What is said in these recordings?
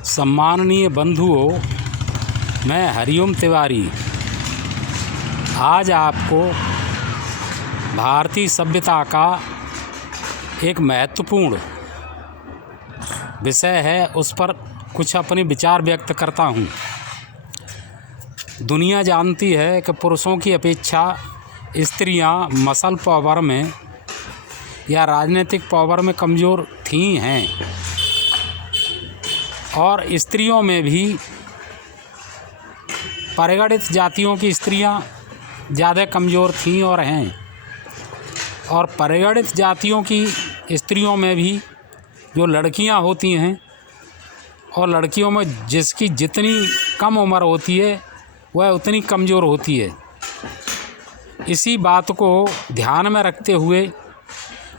सम्माननीय बंधुओं, मैं हरिओम तिवारी आज आपको भारतीय सभ्यता का एक महत्वपूर्ण विषय है, उस पर कुछ अपने विचार व्यक्त करता हूँ। दुनिया जानती है कि पुरुषों की अपेक्षा स्त्रियाँ मसल पावर में या राजनीतिक पावर में कमज़ोर थी हैं, और स्त्रियों में भी परिगणित जातियों की स्त्रियां ज़्यादा कमज़ोर थीं और हैं, और परिगणित जातियों की स्त्रियों में भी जो लड़कियां होती हैं और लड़कियों में जिसकी जितनी कम उम्र होती है वह उतनी कमज़ोर होती है। इसी बात को ध्यान में रखते हुए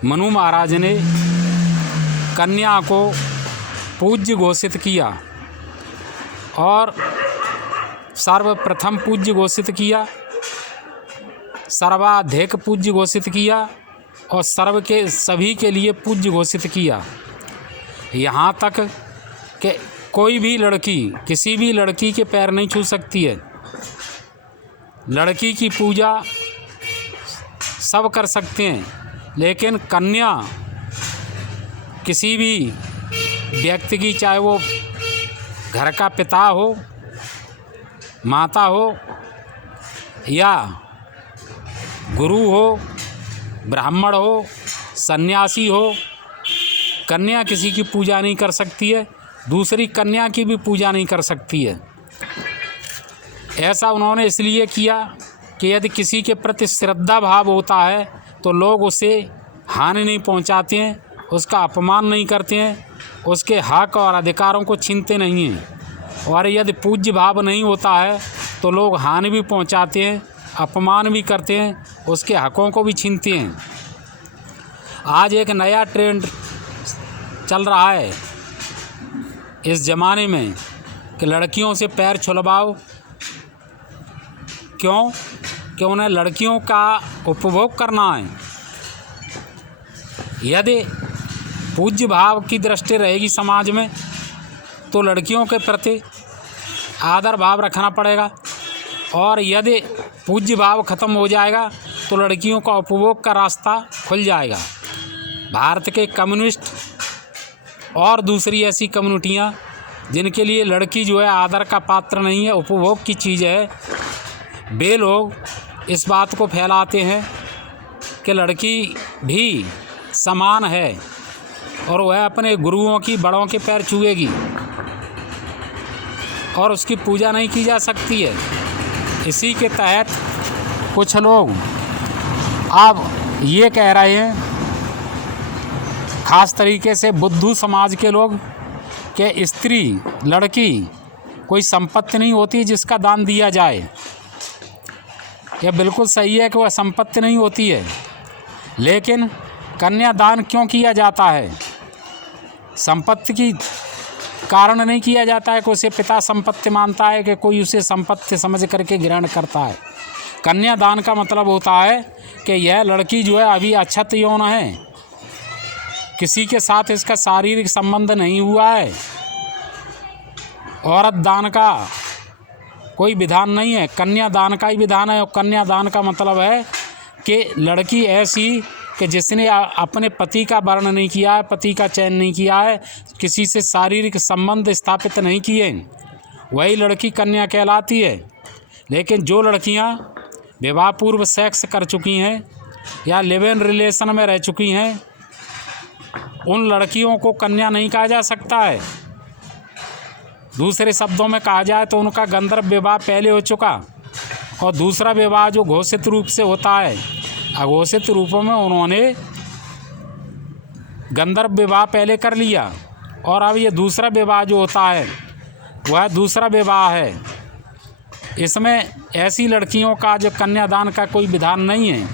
मनु महाराज ने कन्या को पूज्य घोषित किया और सर्वप्रथम पूज्य घोषित किया, सर्वाधिक पूज्य घोषित किया और सभी के लिए पूज्य घोषित किया। यहाँ तक कि कोई भी लड़की किसी भी लड़की के पैर नहीं छू सकती है। लड़की की पूजा सब कर सकते हैं, लेकिन कन्या किसी भी व्यक्ति की, चाहे वो घर का पिता हो, माता हो या गुरु हो, ब्राह्मण हो, सन्यासी हो, कन्या किसी की पूजा नहीं कर सकती है, दूसरी कन्या की भी पूजा नहीं कर सकती है। ऐसा उन्होंने इसलिए किया कि यदि किसी के प्रति श्रद्धा भाव होता है तो लोग उसे हानि नहीं पहुंचाते हैं, उसका अपमान नहीं करते हैं, उसके हक और अधिकारों को छीनते नहीं हैं। और यदि पूज्य भाव नहीं होता है तो लोग हानि भी पहुंचाते हैं, अपमान भी करते हैं, उसके हकों को भी छीनते हैं। आज एक नया ट्रेंड चल रहा है इस ज़माने में कि लड़कियों से पैर छुलवाओ। क्यों? कि उन्हें लड़कियों का उपभोग करना है। यदि पूज्य भाव की दृष्टि रहेगी समाज में तो लड़कियों के प्रति आदर भाव रखना पड़ेगा, और यदि पूज्य भाव खत्म हो जाएगा तो लड़कियों का उपभोग का रास्ता खुल जाएगा। भारत के कम्युनिस्ट और दूसरी ऐसी कम्युनिटियाँ जिनके लिए लड़की जो है आदर का पात्र नहीं है, उपभोग की चीज़ है, वे लोग इस बात को फैलाते हैं कि लड़की भी समान है और वह अपने गुरुओं की, बड़ों के पैर छुएगी और उसकी पूजा नहीं की जा सकती है। इसी के तहत कुछ लोग अब ये कह रहे हैं, ख़ास तरीके से बुद्धू समाज के लोग, कि स्त्री, लड़की कोई संपत्ति नहीं होती जिसका दान दिया जाए। यह बिल्कुल सही है कि वह संपत्ति नहीं होती है, लेकिन कन्यादान क्यों किया जाता है? संपत्ति की कारण नहीं किया जाता है कि उसे पिता संपत्ति मानता है, कि कोई उसे संपत्ति समझ करके ग्रहण करता है। कन्यादान का मतलब होता है कि यह लड़की जो है अभी अक्षत यौन है, किसी के साथ इसका शारीरिक संबंध नहीं हुआ है, औरत दान का कोई विधान नहीं है, कन्यादान का ही विधान है। और कन्यादान का मतलब है कि लड़की ऐसी कि जिसने अपने पति का वर्ण नहीं किया है, पति का चयन नहीं किया है, किसी से शारीरिक संबंध स्थापित नहीं किए, वही लड़की कन्या कहलाती है। लेकिन जो लड़कियां विवाह पूर्व सेक्स कर चुकी हैं या लिव इन रिलेशन में रह चुकी हैं, उन लड़कियों को कन्या नहीं कहा जा सकता है। दूसरे शब्दों में कहा जाए तो उनका गंधर्व विवाह पहले हो चुका, और दूसरा विवाह जो घोषित रूप से होता है, अघोषित रूपों में उन्होंने गंधर्व विवाह पहले कर लिया, और अब ये दूसरा विवाह जो होता है वह दूसरा विवाह है। इसमें ऐसी लड़कियों का जो कन्यादान का कोई विधान नहीं है,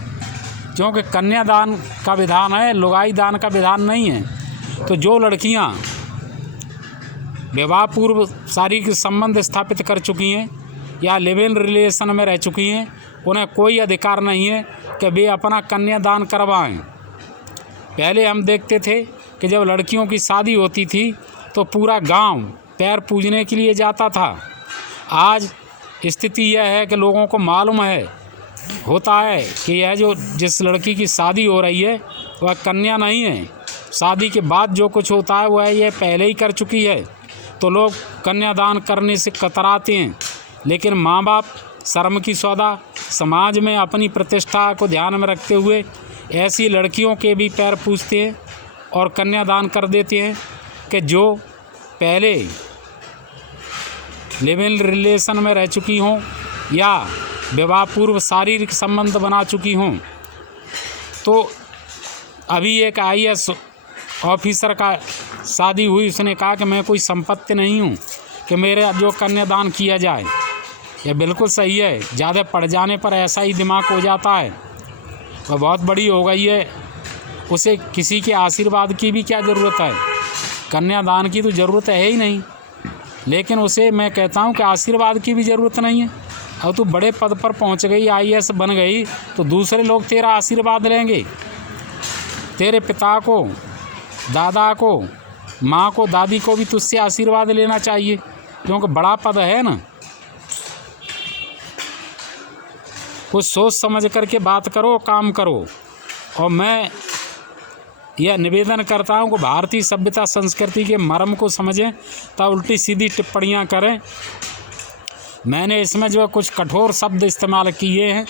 क्योंकि कन्यादान का विधान है, लुगाई दान का विधान नहीं है। तो जो लड़कियां विवाह पूर्व शारीरिक संबंध स्थापित कर चुकी हैं या लिव इन रिलेशन में रह चुकी हैं, उन्हें कोई अधिकार नहीं है कि वे अपना कन्यादान करवाएं। पहले हम देखते थे कि जब लड़कियों की शादी होती थी तो पूरा गांव पैर पूजने के लिए जाता था। आज स्थिति यह है कि लोगों को मालूम होता है कि यह जो जिस लड़की की शादी हो रही है वह कन्या नहीं है। शादी के बाद जो कुछ होता है वह यह पहले ही कर चुकी है, तो लोग कन्यादान करने से कतराते हैं। लेकिन माँ बाप शर्म की सौदा समाज में अपनी प्रतिष्ठा को ध्यान में रखते हुए ऐसी लड़कियों के भी पैर पूजते हैं और कन्यादान कर देते हैं कि जो पहले लिव इन रिलेशन में रह चुकी हों या विवाह पूर्व शारीरिक संबंध बना चुकी हों। तो अभी एक IAS ऑफिसर का शादी हुई, उसने कहा कि मैं कोई संपत्ति नहीं हूँ कि मेरे जो कन्यादान किया जाए। यह बिल्कुल सही है। ज़्यादा पड़ जाने पर ऐसा ही दिमाग हो जाता है। वह बहुत बड़ी हो गई है, उसे किसी के आशीर्वाद की भी क्या ज़रूरत है। कन्यादान की तो ज़रूरत है ही नहीं, लेकिन उसे मैं कहता हूँ कि आशीर्वाद की भी ज़रूरत नहीं है। अब तू बड़े पद पर पहुँच गई, IAS बन गई, तो दूसरे लोग तेरा आशीर्वाद लेंगे। तेरे पिता को, दादा को, माँ को, दादी को भी तुझसे आशीर्वाद लेना चाहिए, क्योंकि बड़ा पद है ना। कुछ सोच समझ करके बात करो, काम करो। और मैं यह निवेदन करता हूँ कि भारतीय सभ्यता संस्कृति के मर्म को समझें, तब उल्टी सीधी टिप्पणियाँ करें। मैंने इसमें जो कुछ कठोर शब्द इस्तेमाल किए हैं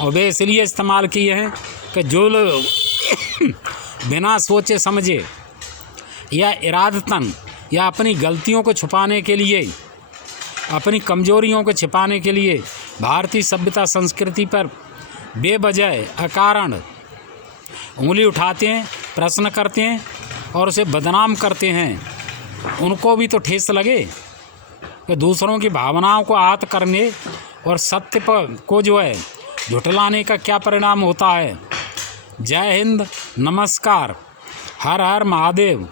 और वे इसलिए इस्तेमाल किए हैं कि जो लोग बिना सोचे समझे या इरादतन या अपनी गलतियों को छुपाने के लिए, अपनी कमजोरियों को छिपाने के लिए भारतीय सभ्यता संस्कृति पर बेवजह अकारण उंगली उठाते हैं, प्रश्न करते हैं और उसे बदनाम करते हैं, उनको भी तो ठेस लगे कि दूसरों की भावनाओं को आहत करने और सत्य पर को जो है झुठलाने का क्या परिणाम होता है। जय हिंद, नमस्कार, हर हर महादेव।